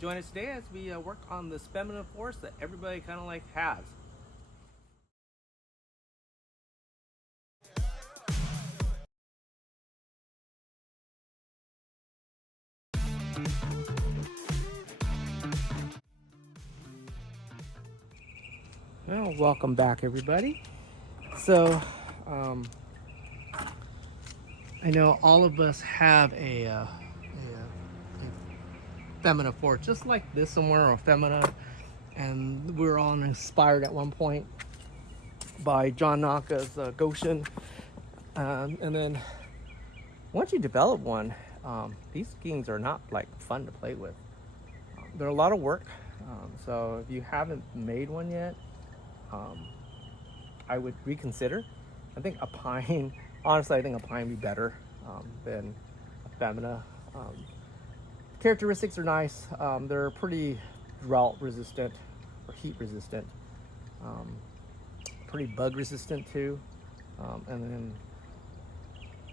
Join us today as we work on this feminine force that everybody kind of like has. Well, welcome back, everybody. So, I know all of us have a feminine force, just like this somewhere, or feminine, and we were all inspired at one point by John Naka's Goshen, and then once you develop one, these skeins are not like fun to play with. They're a lot of work, so if you haven't made one yet, I would reconsider. I think a pine, honestly, I think a pine would be better than a femina. Characteristics are nice. They're pretty drought resistant or heat resistant, pretty bug resistant too,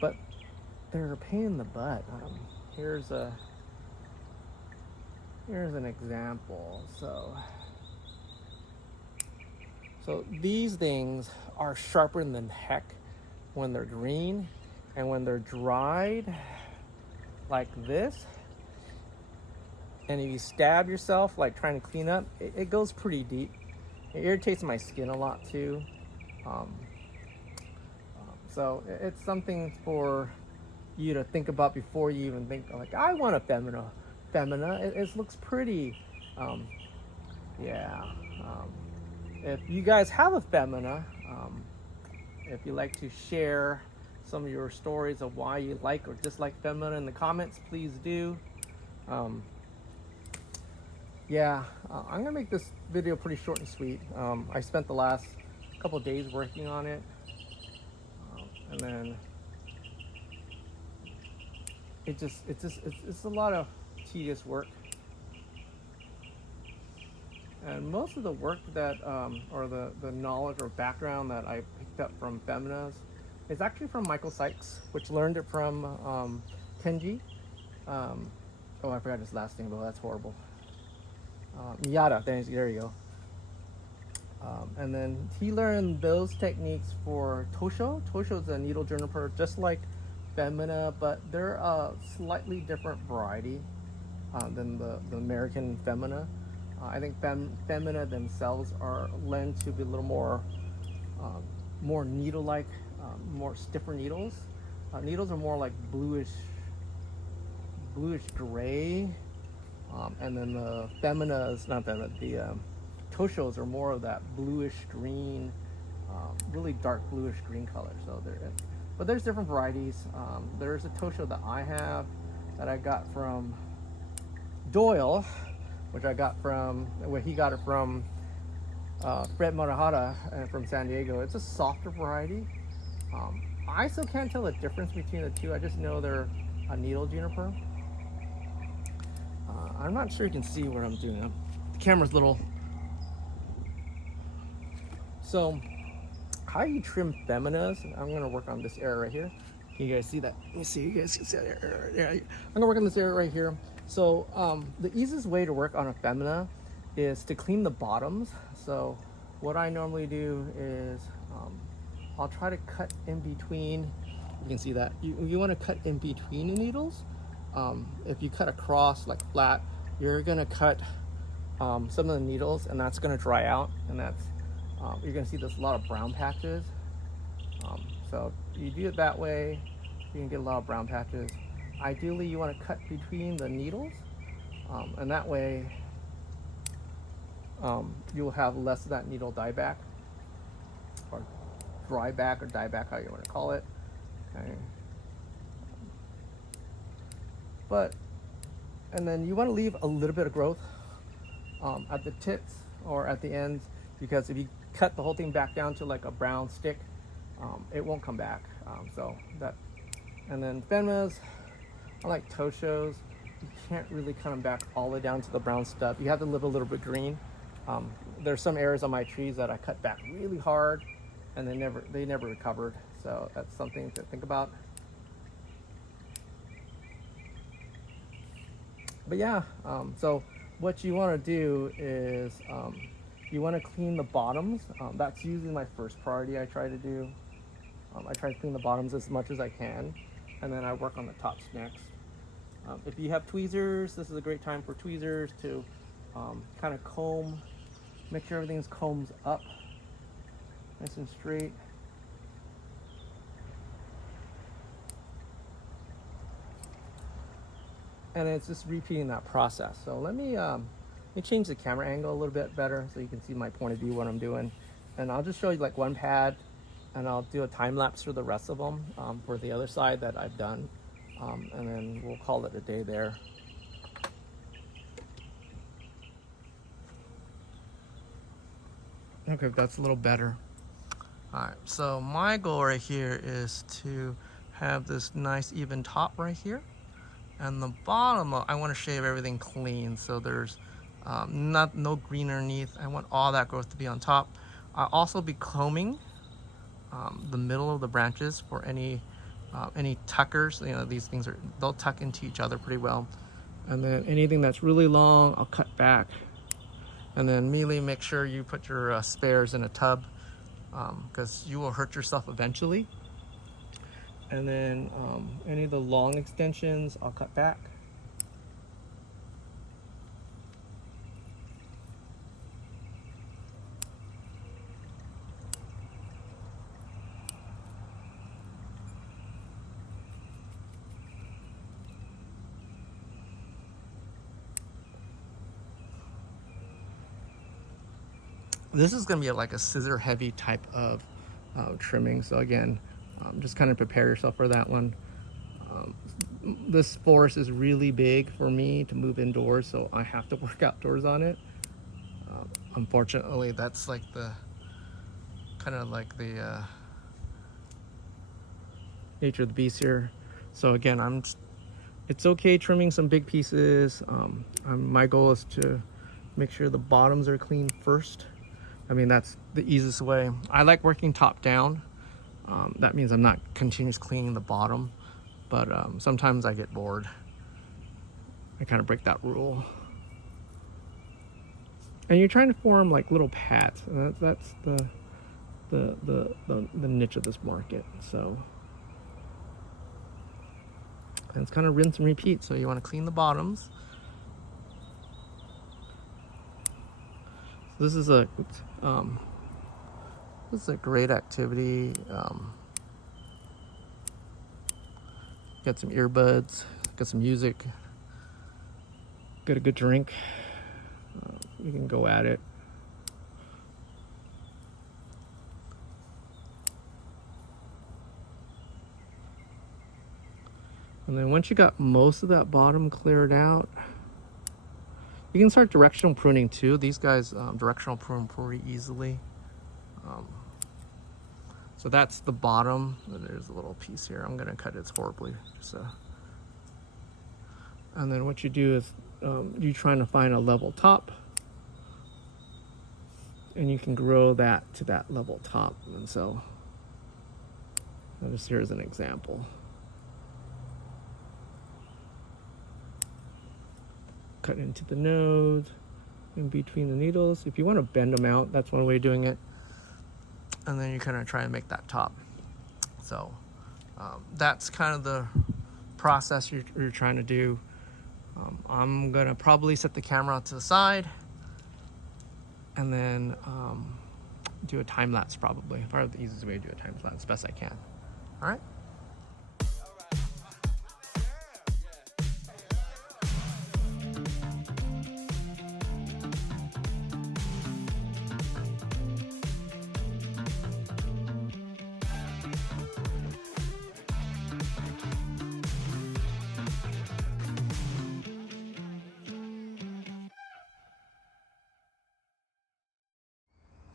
but they're a pain in the butt. Here's an example. So these things are sharper than heck when they're green, and when they're dried like this, and if you stab yourself like trying to clean up, it goes pretty deep. It irritates my skin a lot too. So it's something for you to think about before you even think like, I want a femina. It looks pretty. If you guys have a femina, if you like to share some of your stories of why you like or dislike femina in the comments, please do. I'm gonna make this video pretty short and sweet. I spent the last couple of days working on it, and then it's a lot of tedious work. And most of the work that, or the knowledge or background that I picked up from feminas is actually from Michael Sykes, which learned it from Kenji. Oh, I forgot his last name, but that's horrible. Miyata, there you go. And then he learned those techniques for Tosho. Tosho is a needle juniper, just like Femina, but they're a slightly different variety than the American Femina. I think Femina themselves are lend to be a little more needle-like, more stiffer needles. Needles are more like bluish gray, and then the Feminas, not Femina, the Toshos are more of that bluish green, really dark bluish green color. So but there's different varieties. There's a Tosho that I have that I got from Doyle, which I got from, where he got it from Fred Morihara from San Diego. It's a softer variety. I still can't tell the difference between the two. I just know they're a needle juniper. I'm not sure you can see what I'm doing. The camera's little. So, how you trim feminas? I'm gonna work on this area right here. Can you guys see that? Let me see. You guys can see that area. Yeah, I'm gonna work on this area right here. So, the easiest way to work on a femina is to clean the bottoms. So, what I normally do is I'll try to cut in between. You can see that you want to cut in between the needles. If you cut across like flat, you're gonna cut some of the needles, and that's gonna dry out, and that's you're gonna see there's a lot of brown patches. So if you do it that way, you can get a lot of brown patches. Ideally, you want to cut between the needles, and that way you'll have less of that needle dieback, or dry back, or dieback, how you want to call it. Okay. And then you want to leave a little bit of growth at the tips or at the ends, because if you cut the whole thing back down to like a brown stick, it won't come back. And then Feminas, unlike Toshos, you can't really cut them back all the way down to the brown stuff. You have to leave a little bit green. There's some areas on my trees that I cut back really hard, and they never recovered. So that's something to think about. But yeah, so what you want to do is you want to clean the bottoms. That's usually my first priority I try to do. I try to clean the bottoms as much as I can, and then I work on the tops next. If you have tweezers, this is a great time for tweezers to kind of comb, make sure everything's combs up nice and straight. And it's just repeating that process. So let me change the camera angle a little bit better so you can see my point of view, what I'm doing. And I'll just show you like one pad, and I'll do a time lapse for the rest of them for the other side that I've done. And then we'll call it a day there. Okay, that's a little better. All right, so my goal right here is to have this nice even top right here. And the bottom, I want to shave everything clean, so there's no green underneath. I want all that growth to be on top. I'll also be combing the middle of the branches for any tuckers. You know, these things they'll tuck into each other pretty well. And then anything that's really long, I'll cut back. And then immediately make sure you put your spares in a tub, because you will hurt yourself eventually. And then any of the long extensions, I'll cut back. This is going to be like a scissor heavy type of trimming. So again, just kind of prepare yourself for that one. This forest is really big for me to move indoors, so I have to work outdoors on it. Unfortunately, that's like the kind of like the nature of the beast here. So again, it's okay trimming some big pieces. My goal is to make sure the bottoms are clean first. I mean, that's the easiest way. I like working top down. That means I'm not continuously cleaning the bottom, but sometimes I get bored. I kind of break that rule. And you're trying to form like little pads. That's the niche of this market. So, and it's kind of rinse and repeat. So you want to clean the bottoms. This is a great activity. Get some earbuds, get some music, get a good drink. You can go at it. And then once you got most of that bottom cleared out, you can start directional pruning too. These guys directional prune pretty easily. So that's the bottom. There's a little piece here. I'm gonna cut it horribly. And then what you do is you're trying to find a level top, and you can grow that to that level top. And so just here's an example. Cut into the node, in between the needles. If you want to bend them out, that's one way of doing it. And then you kind of try and make that top. So that's kind of the process you're trying to do. I'm gonna probably set the camera to the side and then do a time lapse probably. Probably the easiest way to do a time lapse, best I can. All right.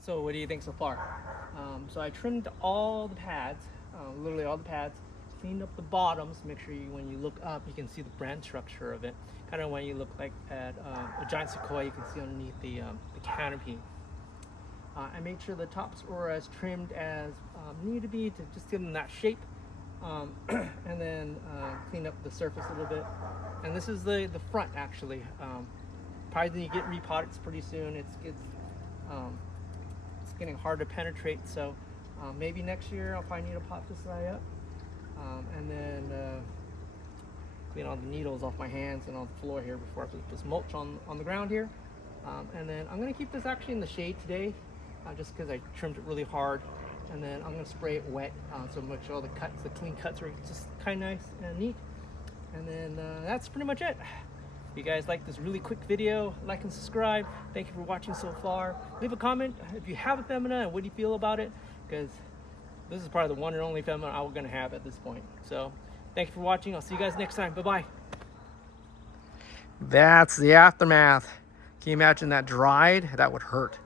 So what do you think so far? So I trimmed all the pads, literally all the pads, cleaned up the bottoms. Make sure when you look up, you can see the branch structure of it. Kind of when you look like at a giant sequoia, you can see underneath the canopy. I made sure the tops were as trimmed as needed to be to just give them that shape. And then clean up the surface a little bit. And this is the front actually. Probably need to get repotted pretty soon. It's getting hard to penetrate, so maybe next year I'll probably need to pot this guy up, and then clean all the needles off my hands and on the floor here before I put this mulch on the ground here. And then I'm gonna keep this actually in the shade today, just because I trimmed it really hard. And then I'm gonna spray it wet, so make sure all the cuts, the clean cuts, are just kind of nice and neat. And then that's pretty much it. If you guys like this really quick video, like and subscribe. Thank you for watching so far. Leave a comment if you have a Foemina and what do you feel about it, because this is probably the one and only Foemina I'm gonna have at this point. So thank you for watching. I'll see you guys next time. Bye-bye. That's the aftermath. Can you imagine that dried? That would hurt.